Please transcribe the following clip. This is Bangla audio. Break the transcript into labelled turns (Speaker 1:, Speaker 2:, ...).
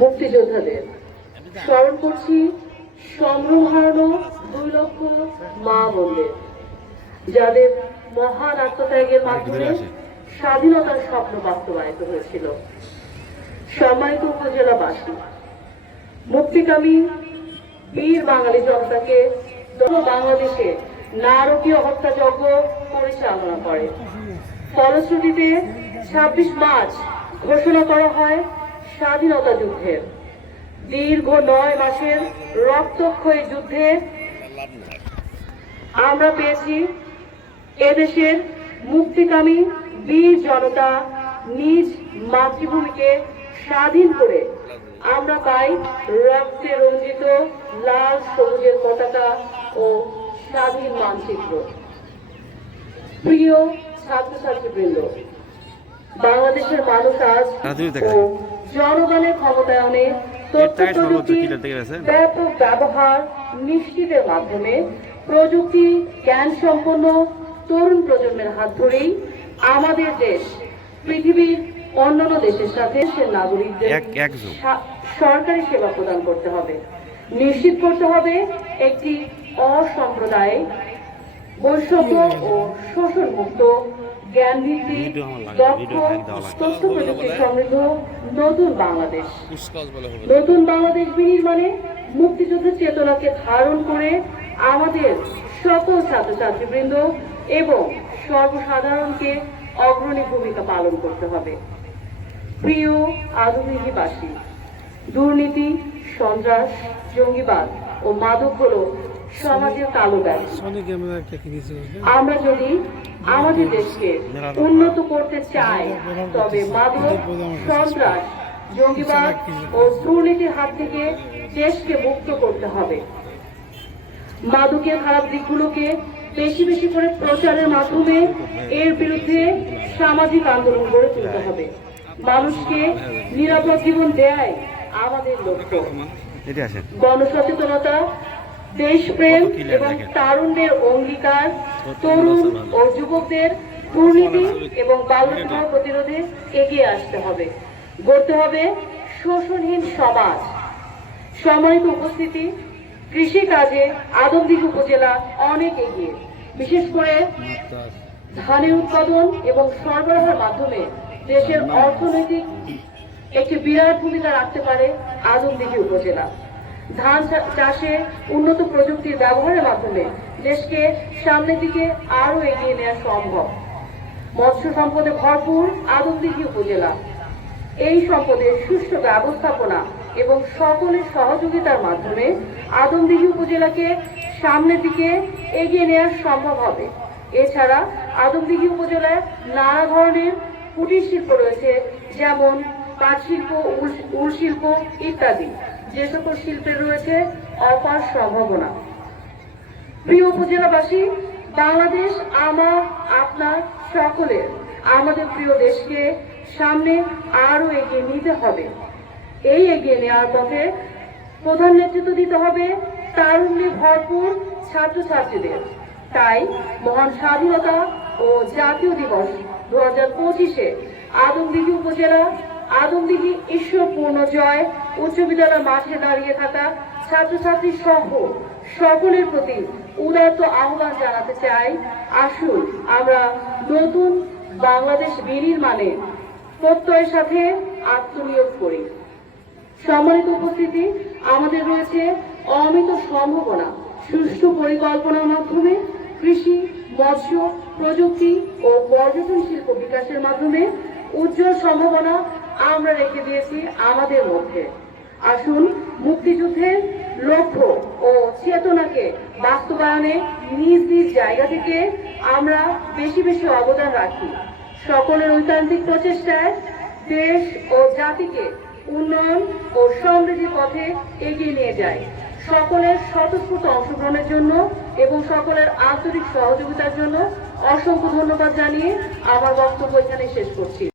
Speaker 1: মুক্তিযোদ্ধাদের। স্মরণ করছি সম্ভ্রম হারানো দুই লক্ষ মা বোনদের যাদের মহান আত্মত্যাগের মাধ্যমে স্বাধীনতার স্বপ্ন বাস্তবায়িত হয়েছিল। সম্মানিত উপজেলাবাসী মুক্তিকামী বীর বাঙালি জনতাকে বাংলাদেশে নারকীয় হত্যাযজ্ঞ পরিচালনা করে। ফলশ্রুতিতে ছাব্বিশ মার্চ ঘোষণা করা হয় স্বাধীনতা যুদ্ধের দীর্ঘ নয় মাসের রক্তক্ষয়ী যুদ্ধে আমরা পেয়েছি এদেশের মুক্তিকামী বীর জনতা নিজ মাতৃভূমিকে স্বাধীন করে। আমরা পাই রক্তে রঞ্জিত লাল সবুজের পতাকা ও স্বাধীন মানচিত্র। প্রিয় ছাত্রছাত্রীবৃন্দ বাংলাদেশের মানুষ আজ ও। জনগণের ক্ষমতায়নে তথ্য প্রযুক্তির? ব্যাপক ব্যবহার নিশ্চিতের মাধ্যমে প্রযুক্তি জ্ঞান সম্পন্ন তরুণ প্রজন্মের হাত ধরেই আমাদের দেশ পৃথিবীর অন্যান্য দেশের সাথে সে নাগরিকদের সরকারি সেবা প্রদান করতে হবে নিশ্চিত করতে হবে একটি অসাম্প্রদায়িক বৈষম্য ও শোষণ মুক্ত জ্ঞান ভিত্তিক দক্ষ। তথ্য প্রযুক্তি সমৃদ্ধ নতুন বাংলাদেশ। নতুন বাংলাদেশ বিনির্মাণে মুক্তিযুদ্ধের চেতনাকে ধারণ করে আমাদের সকল ছাত্রছাত্রীবৃন্দ এবং সর্বসাধারণকে অগ্রণী ভূমিকা পালন করতে হবে। প্রিয় আধুনিকবাসী দুর্নীতি সন্ত্রাস জঙ্গিবাদ ও মাদক হলো সমাজের কালো ব্যাগ আমরা যদি আমাদের দেশকে উন্নত করতে চাই তবে মাদক সন্ত্রাস জঙ্গিবাদ ও দুর্নীতির হাত থেকে দেশকে মুক্ত করতে হবে। মাদকের খারাপ দিকগুলোকে বেশি বেশি করে প্রচারের মাধ্যমে এর বিরুদ্ধে সামাজিক আন্দোলন গড়ে তুলতে হবে। মানুষকে নিরাপদ জীবন দেয় আমাদের লক্ষ্য। গণসচেতনতা দেশপ্রেম এবং তারুণ্যের অঙ্গীকার তরুণ ও যুবকদের দুর্নীতি এবং বাল্য বিবাহ প্রতিরোধে এগিয়ে আসতে হবে। গড়তে হবে শোষণহীন সমাজ। সম্মানিত উপস্থিতি কৃষি কাজে আদমদিঘি উপজেলা অনেক এগিয়ে। বিশেষ করে ধানের উৎপাদন এবং সরবরাহের মাধ্যমে দেশের অর্থনৈতিক একটি বিরাট ভূমিকা রাখতে পারে আজমদিঘি উপজেলা। ধান চাষে উন্নত প্রযুক্তির ব্যবহারের মাধ্যমে দেশকে সামনের দিকে আরও এগিয়ে নেওয়া সম্ভব। মৎস্য সম্পদে ভরপুর আদমদিঘি উপজেলা। এই সম্পদের সুষ্ঠু ব্যবস্থাপনা এবং সকলের সহযোগিতার মাধ্যমে আদমদিঘি উপজেলাকে সামনের দিকে এগিয়ে নেওয়া সম্ভব হবে। এছাড়া আদমদিঘি উপজেলায় নানা ধরনের কুটির শিল্প রয়েছে, যেমন পাট শিল্প উল শিল্প ইত্যাদি। যে সকল শিল্পের রয়েছে অপার সম্ভাবনা। প্রিয় উপজেলাবাসী, বাংলাদেশ আমার, আপনার সকলের, আমাদের প্রিয় দেশকে সামনে আরও এগিয়ে নিতে হবে। এই এগিয়ে নেওয়ার পথে প্রধান নেতৃত্ব দিতে হবে তারুণ্যে ভরপুর ছাত্রছাত্রীদের। তাই মহান স্বাধীনতা ও জাতীয় দিবস দু হাজার পঁচিশে আদমদিঘি উপজেলা আদমদিঘি ঈশ্বরপূর্ণ জয়। উচ্চ বিদ্যালয় মাঠে দাঁড়িয়ে থাকা ছাত্রছাত্রী সহ সকলের প্রতি উদারত আহ্বান জানাতে চাই। আসুন, আমরা নতুন বাংলাদেশ বিনির্মাণে প্রত্যয়ের সাথে আত্মনিয়োগ করি। সম্মানিত উপস্থিতি, আমাদের রয়েছে অমিত সম্ভাবনা। সুষ্ঠু পরিকল্পনার মাধ্যমে কৃষি, মৎস্য, প্রযুক্তি ও পর্যটন শিল্প বিকাশের মাধ্যমে উজ্জ্বল সম্ভাবনা আমরা রেখে দিয়েছি আমাদের মধ্যে। আসুন মুক্তিযুদ্ধের লক্ষ্য ও চেতনাকে বাস্তবায়নে নিজ নিজ জায়গা থেকে আমরা বেশি বেশি অবদান রাখি। সকলের ঐতান্ত্রিক প্রচেষ্টায় দেশ ও জাতিকে উন্নয়ন ও সমৃদ্ধির পথে এগিয়ে নিয়ে যায়। সকলের স্বতঃস্ফূর্ত অংশগ্রহণের জন্য এবং সকলের আন্তরিক সহযোগিতার জন্য অসংখ্য ধন্যবাদ জানিয়ে আমার বক্তব্য এখানে শেষ করছি।